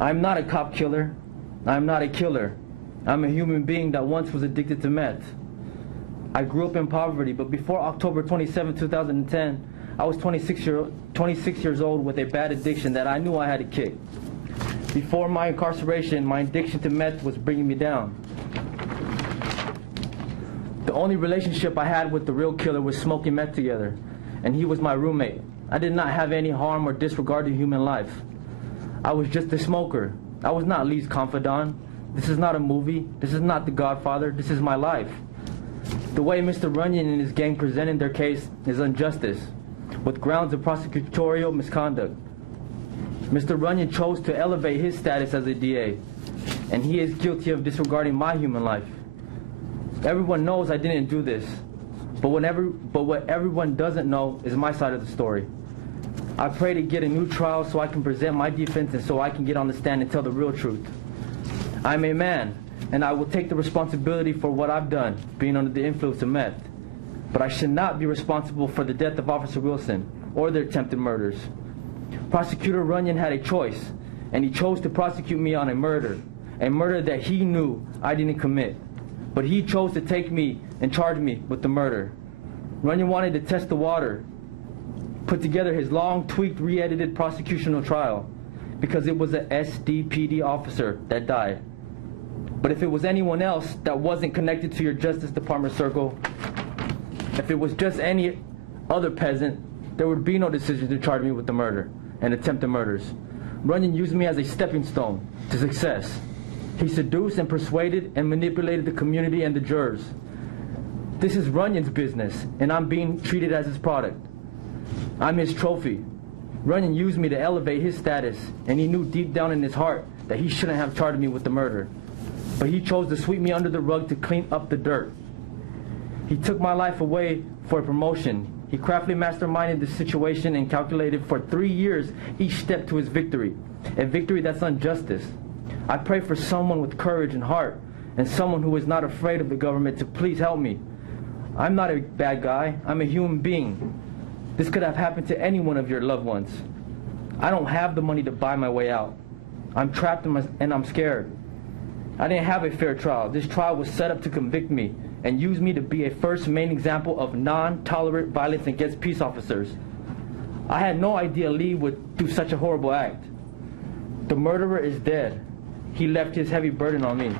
I'm not a cop killer. I'm not a killer. I'm a human being that once was addicted to meth. I grew up in poverty, but before October 27, 2010, I was 26 years old with a bad addiction that I knew I had to kick. Before my incarceration, my addiction to meth was bringing me down. The only relationship I had with the real killer was smoking meth together, and he was my roommate. I did not have any harm or disregard to human life. I was just a smoker. I was not Lee's confidant. This is not a movie. This is not The Godfather. This is my life. The way Mr. Runyon and his gang presented their case is injustice, with grounds of prosecutorial misconduct. Mr. Runyon chose to elevate his status as a DA, and he is guilty of disregarding my human life. Everyone knows I didn't do this, but what everyone doesn't know is my side of the story. I pray to get a new trial so I can present my defense and so I can get on the stand and tell the real truth. I'm a man, and I will take the responsibility for what I've done, being under the influence of meth. But I should not be responsible for the death of Officer Wilson or their attempted murders. Prosecutor Runyon had a choice, and he chose to prosecute me on a murder that he knew I didn't commit. But he chose to take me and charge me with the murder. Runyon wanted to test the water, put together his long, tweaked, re-edited prosecutional trial, because it was an SDPD officer that died. But if it was anyone else that wasn't connected to your Justice Department circle, if it was just any other peasant, there would be no decision to charge me with the murder and attempted murders. Runyon used me as a stepping stone to success. He seduced and persuaded and manipulated the community and the jurors. This is Runyon's business, and I'm being treated as his product. I'm his trophy. Runyon used me to elevate his status, and he knew deep down in his heart that he shouldn't have charged me with the murder. But he chose to sweep me under the rug to clean up the dirt. He took my life away for a promotion. He craftily masterminded the situation and calculated for 3 years each step to his victory, a victory that's injustice. I pray for someone with courage and heart, and someone who is not afraid of the government to please help me. I'm not a bad guy. I'm a human being. This could have happened to any one of your loved ones. I don't have the money to buy my way out. I'm trapped and I'm scared. I didn't have a fair trial. This trial was set up to convict me and use me to be a first main example of non-tolerant violence against peace officers. I had no idea Lee would do such a horrible act. The murderer is dead. He left his heavy burden on me.